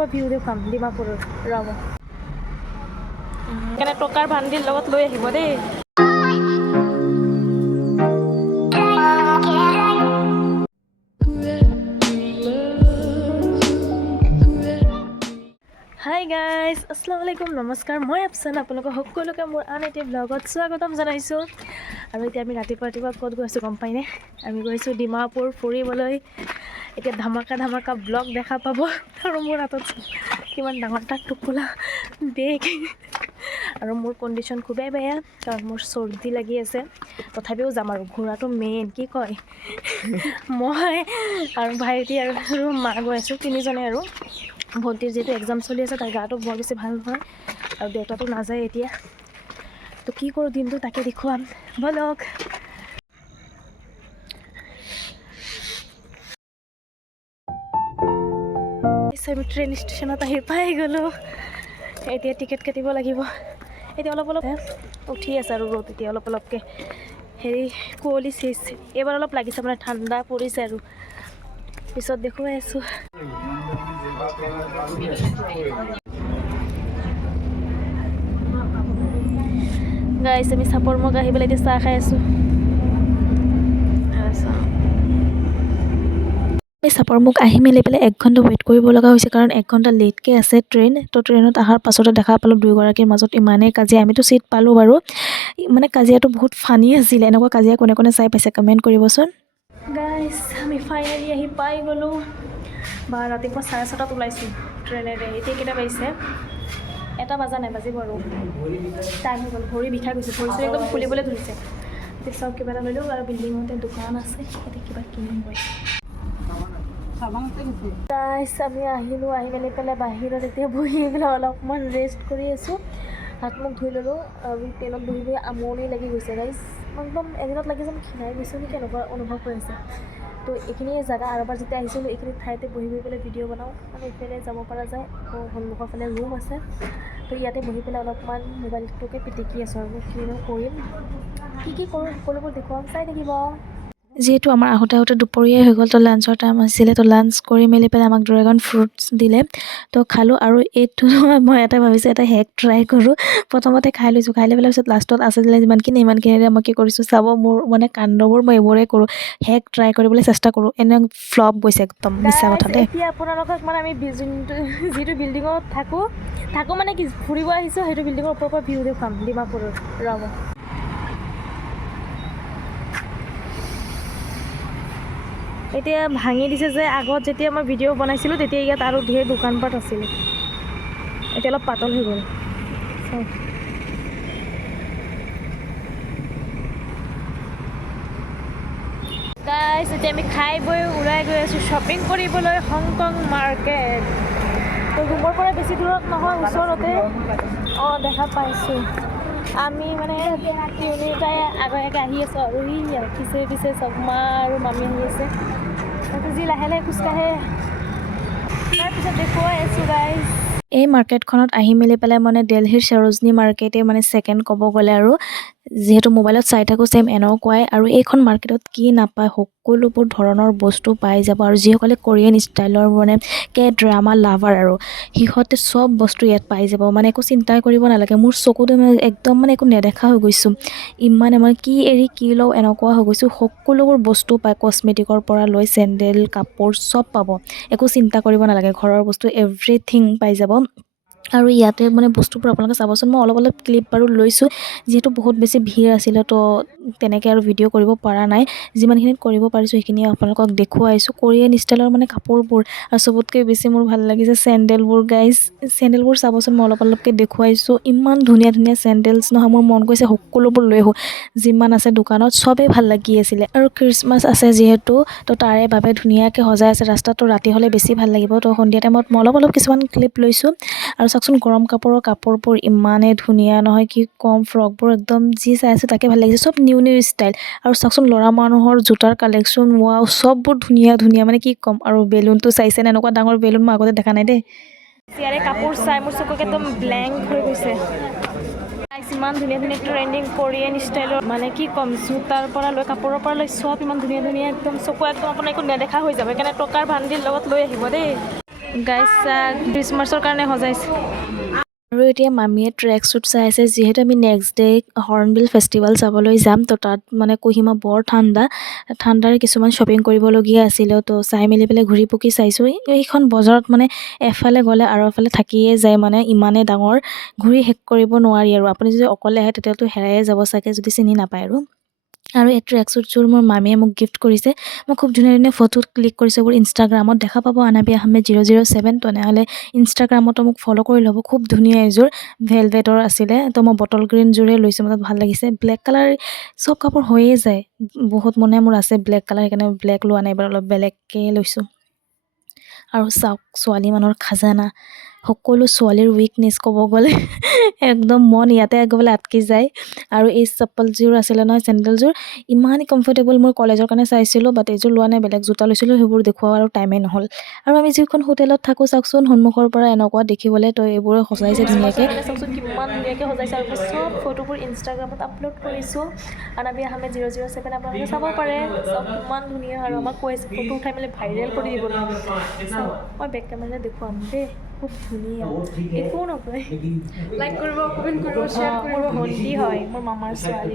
পৰা ভিউ দেখুৱাম ডিমাপুৰৰ ৰ'ব সেইকাৰণে টকাৰ ভান্দিৰ লগত লৈ আহিব দেই হাই গাইজ আসসালামু আলাইকুম নমস্কাৰ মই আফচান আপোনালোকক সকলোকে মোৰ আন এটি ব্লগত স্বাগতম জনাইছোঁ আৰু এতিয়া আমি ৰাতিপুৱা ক'ত গৈ আছোঁ গম পাইনে আমি গৈছোঁ ডিমাপুৰ ফুৰিবলৈ এতিয়া ধামাকা ব্লগ দেখা পাব আৰু মোৰ হাতত কিমান ডাঙৰ এটা টোপোলা বেগ আৰু মোৰ কণ্ডিশ্যন খুবেই বেয়া কাৰণ মোৰ চৰ্দি লাগি আছে তথাপিও যাম আৰু ঘূৰাটো মেইন কি কয় মই আৰু ভাইটি আৰু মা গৈ আছোঁ তিনিজনে আৰু ভণ্টিৰ যিহেতু এক্সাম চলি আছে তাৰ গাটো বৰ বেছি ভাল নহয় আৰু দেউতাটো নাযায় এতিয়া তো কি কৰোঁ দিনটো তাকে দেখুৱাম বলক আমি ট্ৰেইন ষ্টেচনত আহি পাই গ'লোঁ এতিয়া টিকেট কাটিব লাগিব এতিয়া অলপ উঠি আছে আৰু ৰ'দ এতিয়া অলপকৈ হেৰি কুঁৱলী চেচ এইবাৰ অলপ লাগিছে মানে ঠাণ্ডা পৰিছে আৰু পিছত দেখুৱাই আছোঁ গাইছ আমি চাপৰ মুখ আহি পেলাই এতিয়া চাহ খাই আছোঁ এই চাপৰ মুখ আহি মেলি পেলাই 1 ঘণ্টা ৱেইট কৰিব লগা হৈছে কাৰণ 1 ঘণ্টা লেটকৈ আছে ট্ৰেইন তো ট্ৰেইনত অহাৰ পাছতে দেখা পালোঁ দুয়োগৰাকীৰ মাজত ইমানেই কাজিয়া আমিতো ছিট পালোঁ বাৰু মানে কাজিয়াটো বহুত ফানি আছিলে এনেকুৱা কাজিয়া কোনে চাই পাইছে কমেণ্ট কৰিবচোন গাইছ আমি ফাইনেলি আহি পাই গ'লোঁ বা ৰাতিপুৱা 6:30 ওলাইছোঁ ট্ৰেইনেৰে এতিয়া কেইটা বাজিছে 1 বজা নাই বাজিব আৰু টাইম হৈ গ'ল ভৰি বিষাই গৈছে ভৰি একদম ফুলিবলৈ ধৰিছে এতিয়া চব কিবা এটা ল'লোঁ আৰু বিল্ডিঙতে দোকান আছে এতিয়া কিবা কিনিম গৈ গাইছ আমি আহিলোঁ আহি মেলি পেলাই বাহিৰত এতিয়া বহি পেলাই অলপমান ৰেষ্ট কৰি আছোঁ হাত মুখ ধুই ল'লোঁ আৰু ট্ৰেইনত বহি আমনি লাগি গৈছে গাইছ একদম এদিনত লাগি যেন ক্ষীণাই গৈছোঁ নেকি এনেকুৱা অনুভৱ হৈ আছে তো এইখিনিয়ে জেগা আৰু এবাৰ যেতিয়া আহিছিলোঁ এইখিনি ঠাইতে বহি পেলাই ভিডিঅ' বনাওঁ মানে এইফালে যাব পৰা যায় আকৌ সন্মুখৰ ফালে ৰুম আছে তো ইয়াতে বহি পেলাই অলপমান মোবাইলটোকে পিটিকি আছোঁ আৰু কিনো কৰিম কি কৰোঁ সকলোবোৰ দেখুৱাম চাই থাকিব যিহেতু আমাৰ আহোঁতে দুপৰীয়াই হৈ গ'ল তো লাঞ্চৰ টাইম আছিলে তো লাঞ্চ কৰি মেলি পেলাই আমাক ড্ৰেগন ফ্ৰুটছ দিলে তো খালোঁ আৰু এইটো মই এটা ভাবিছোঁ এটা হেক ট্ৰাই কৰোঁ প্ৰথমতে খাই লৈ পেলাই পিছত লাষ্টত আছিলে ইমানখিনিৰে মই কি কৰিছোঁ চাব মোৰ মানে কাণ্ডবোৰ মই এইবোৰে কৰোঁ হেক ট্ৰাই কৰিবলৈ চেষ্টা কৰোঁ এনে ফ্লপ গৈছে একদম মিছা কথা দেই এতিয়া আপোনালোকক মানে আমি যিটো বিল্ডিঙত থাকোঁ মানে কি ফুৰিব আহিছোঁ সেইটো বিল্ডিঙৰ ওপৰৰ পৰা ভিউ দেখুৱাম ডিমাপুৰৰ ৰ'ব এতিয়া ভাঙি দিছে যে আগত যেতিয়া মই ভিডিঅ' বনাইছিলোঁ তেতিয়া ইয়াত আৰু ধেৰ দোকানপাট আছিলে এতিয়া অলপ পাতল হৈ গ'ল গাইছ এতিয়া আমি খাই বৈ ওলাই গৈ আছোঁ শ্বপিং কৰিবলৈ হংকং মাৰ্কেট তো ৰুমৰ পৰা বেছি দূৰত নহয় ওচৰতে অঁ দেখা পাইছোঁ আমি মানে তিনিটাই আগে আহি আছোঁ আৰু পিছে চব মা আৰু মামী আহি আছে যি লাহে খোজকাঢ়ে তাৰপিছত দেখুৱাই আছোঁ গাইছ এই মাৰ্কেটখনত আহি মেলি পেলাই মানে দিল্লীৰ সৰোজনী মাৰ্কেটে মানে ছেকেণ্ড ক'ব গ'লে আৰু যিহেতু মোবাইলত চাই থাকোঁ ছেম এনেকুৱাই আৰু এইখন মাৰ্কেটত কি নাপায় সকলোবোৰ ধৰণৰ বস্তু পাই যাব আৰু যিসকলে কোৰিয়ান ষ্টাইলৰ মানে ড্ৰামা লাভাৰ আৰু সিহঁতে চব বস্তু ইয়াত পাই যাব মানে একো চিন্তাই কৰিব নালাগে মোৰ চকুটো একদম মানে একো নেদেখা হৈ গৈছোঁ ইমান মানে কি এৰি কি লওঁ এনেকুৱা হৈ গৈছোঁ সকলোবোৰ বস্তু পায় কছমেটিকৰ পৰা লৈ চেণ্ডেল কাপোৰ চব পাব একো চিন্তা কৰিব নালাগে ঘৰৰ বস্তু এভৰিথিং পাই যাব আৰু ইয়াতে মানে বস্তুবোৰ আপোনালোকে চাবচোন মই অলপ ক্লিপ বাৰু লৈছোঁ যিহেতু বহুত বেছি ভিৰ আছিলে তো তেনেকৈ আৰু ভিডিঅ' কৰিব পৰা নাই যিমানখিনিত কৰিব পাৰিছোঁ সেইখিনি আপোনালোকক দেখুৱাইছোঁ কোৰিয়ান ষ্টাইলৰ মানে কাপোৰবোৰ আৰু চবতকৈ বেছি মোৰ ভাল লাগিছে চেণ্ডেলবোৰ গাইজ চেণ্ডেলবোৰ চাবচোন মই অলপকৈ দেখুৱাইছোঁ ইমান ধুনীয়া চেণ্ডেলছ নহয় মোৰ মন গৈছে সকলোবোৰ লৈ আহোঁ যিমান আছে দোকানত চবেই ভাল লাগি আছিলে আৰু খ্ৰীষ্টমাছ আছে যিহেতু তো তাৰে বাবে ধুনীয়াকৈ সজাই আছে ৰাস্তাটো ৰাতি হ'লে বেছি ভাল লাগিব তো সন্ধিয়া টাইমত মই অলপ কিছুমান ক্লিপ লৈছোঁ আৰু চাওকচোন গৰম কাপোৰবোৰ ইমানেই ধুনীয়া নহয় কি কম ফ্ৰকবোৰ একদম যি চাই আছোঁ তাকে ভাল লাগিছে চব নিউ ষ্টাইল আৰু চাওকচোন ল'ৰা মানুহৰ জোতাৰ কালেকশ্যন ৱাও চববোৰ ধুনীয়া মানে কি ক'ম আৰু বেলুনটো চাইছেনে এনেকুৱা ডাঙৰ বেলুন মই আগতে দেখা নাই দেই ইয়াৰে কাপোৰ চাই মোৰ চকুক একদম ব্লেংক হৈ গৈছে ইমান ধুনীয়া ট্ৰেণ্ডিং কোৰিয়ান ষ্টাইলৰ মানে কি ক'ম জোতাৰ পৰা লৈ কাপোৰৰ পৰা লৈ চব ইমান ধুনীয়া একদম চকু একদম আপোনাৰ একো নেদেখা হৈ যাব সেইকাৰণে টকাৰ ভান্দিৰ লগত লৈ আহিব দেই গাইছ ক্ৰিছমাছৰ কাৰণে সজাইছে আৰু এতিয়া মামীয়ে ট্ৰেক শ্বুট চাই আছে যিহেতু আমি নেক্সট ডে হৰ্ণবিল ফেষ্টিভেল চাবলৈ যাম তো তাত মানে কোহিমা বৰ ঠাণ্ডাৰ কিছুমান শ্বপিং কৰিবলগীয়া আছিলে তো চাই মেলি পেলাই ঘূৰি পকি চাইছোঁ এইখন বজাৰত মানে এফালে গ'লে আৰু এফালে থাকিয়ে যায় মানে ইমানেই ডাঙৰ ঘূৰি শেষ কৰিব নোৱাৰি আৰু আপুনি যদি অকলে আহে তেতিয়াতো হেৰায়ে যাব চাগে যদি চিনি নাপায় আৰু এই ট্ৰেক শ্বুটযোৰ মোৰ মামীয়ে মোক গিফ্ট কৰিছে মই খুব ধুনীয়া ধুনীয়া ফটো ক্লিক কৰিছোঁ মোৰ ইনষ্টাগ্ৰামত দেখা পাব আনাবি আহমেদ 007 তেনেহ'লে ইনষ্টাগ্ৰামতো মোক ফ'ল' কৰি ল'ব খুব ধুনীয়া এযোৰ ভেলভেটৰ আছিলে তো মই বটল গ্ৰীণযোৰে লৈছোঁ মোৰ তাত ভাল লাগিছে ব্লেক কালাৰ চব কাপোৰ হৈয়ে যায় বহুত মানে মোৰ আছে ব্লেক কালাৰ সেইকাৰণে ব্লেক লোৱা নাই এবাৰ অলপ বেলেগকৈ লৈছোঁ আৰু চাওক ছোৱালী মানুহৰ খাজানা সকলো ছোৱালীৰ উইকনেছ ক'ব গ'লে একদম মন ইয়াতে গ'বলৈ আটকি যায় আৰু এই চপ্পলযোৰ আছিলে নহয় চেণ্ডেলযোৰ ইমানেই কমফৰ্টেবল মোৰ কলেজৰ কাৰণে চাইছিলোঁ বাট এইযোৰ লোৱা নাই বেলেগ জোতা লৈছিলোঁ সেইবোৰ দেখুওৱা আৰু টাইমেই নহ'ল আৰু আমি যিখন হোটেলত থাকোঁ চাওকচোন সন্মুখৰ পৰা এনেকুৱা দেখিবলৈ তো এইবোৰে সজাইছে ধুনীয়াকৈ চাওকচোন কিমান ধুনীয়াকৈ সজাইছে আৰু চব ফটোবোৰ ইনষ্টাগ্ৰামত আপলোড কৰিছোঁ আনাবি আহমেদ 007 আপোনালোকে চাব পাৰে চব কিমান ধুনীয়া আৰু আমাক কৈ আছে ফটো উঠাই মেলি ভাইৰেল কৰি দিব মই বেক কেমেৰা দেখুৱাম দেই খুব ধুনীয়া একো নকয় লাইক কৰিব কমেণ্ট কৰিব শ্বেয়াৰ কৰিব মোৰ ভণ্টি হয় মোৰ মামাৰ ছোৱালী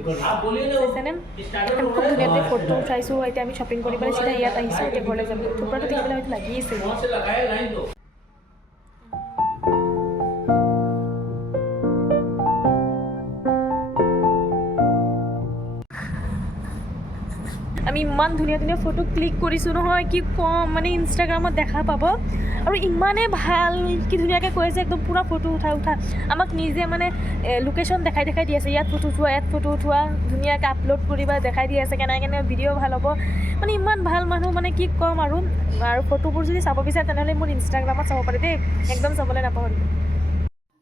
চাইছেনে আমি খুব ধুনীয়াকৈ ফটো উঠাইছোঁ এতিয়া আমি শ্বপিং কৰিবলৈ চিধা ইয়াত আহিছোঁ এতিয়া ঘৰলৈ যাম থোপাটো দেখিবলৈ হয়তো লাগি আছে আমি ইমান ধুনীয়া ধুনীয়া ফটো ক্লিক কৰিছোঁ নহয় কি ক'ম মানে ইনষ্টাগ্ৰামত দেখা পাব আৰু ইমানেই ভাল কি ধুনীয়াকৈ কৈ আছে একদম পূৰা ফটো উঠা আমাক নিজে মানে লোকেশ্যন দেখাই দি আছে ইয়াত ফটো উঠোৱা ধুনীয়াকৈ আপলোড কৰিবা দেখাই দি আছে কেনে ভিডিঅ' ভাল হ'ব মানে ইমান ভাল মানুহ মানে কি ক'ম আৰু ফটোবোৰ যদি চাব বিচাৰে তেনেহ'লে মোৰ ইনষ্টাগ্ৰামত চাব পাৰে দেই একদম চাবলৈ নাপাহৰিব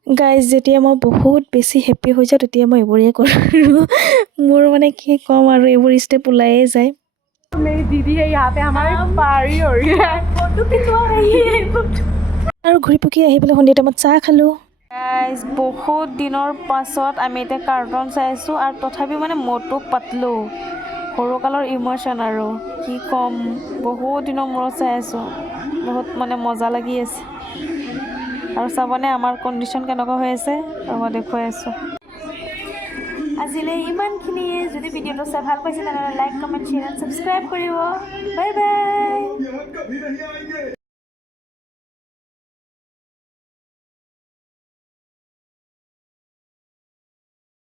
গাইজ যেতিয়া মই বহুত বেছি হেপ্পী হৈ যাওঁ তেতিয়া মই এইবোৰেই কৰোঁ মোৰ মানে কি ক'ম আৰু এইবোৰ ষ্টেপ ওলায়ে যায় मेरी दीदी है यहाँ पे हमारी पारी हो रही है আৰু ঘূৰি পকি আহি পেলাই সন্ধিয়া টাইমত চাহ খালোঁ গাইজ বহুত দিনৰ পাছত আমি এতিয়া কাৰ্টুন চাই আছোঁ আৰু তথাপিও মানে মটো পাতলোঁ সৰুকালৰ ইম'শ্যন আৰু কি ক'ম বহুত দিনৰ মূৰত চাই আছোঁ বহুত মানে মজা লাগি আছে আৰু চাবনে আমাৰ কণ্ডিশ্যন কেনেকুৱা হৈ আছে আৰু মই দেখুৱাই আছোঁ আজিলৈ ইমানখিনিয়ে যদি ভিডিঅ'টো চাই ভাল পাইছে তেনেহ'লে like comment share and subscribe কৰিব বাই বাই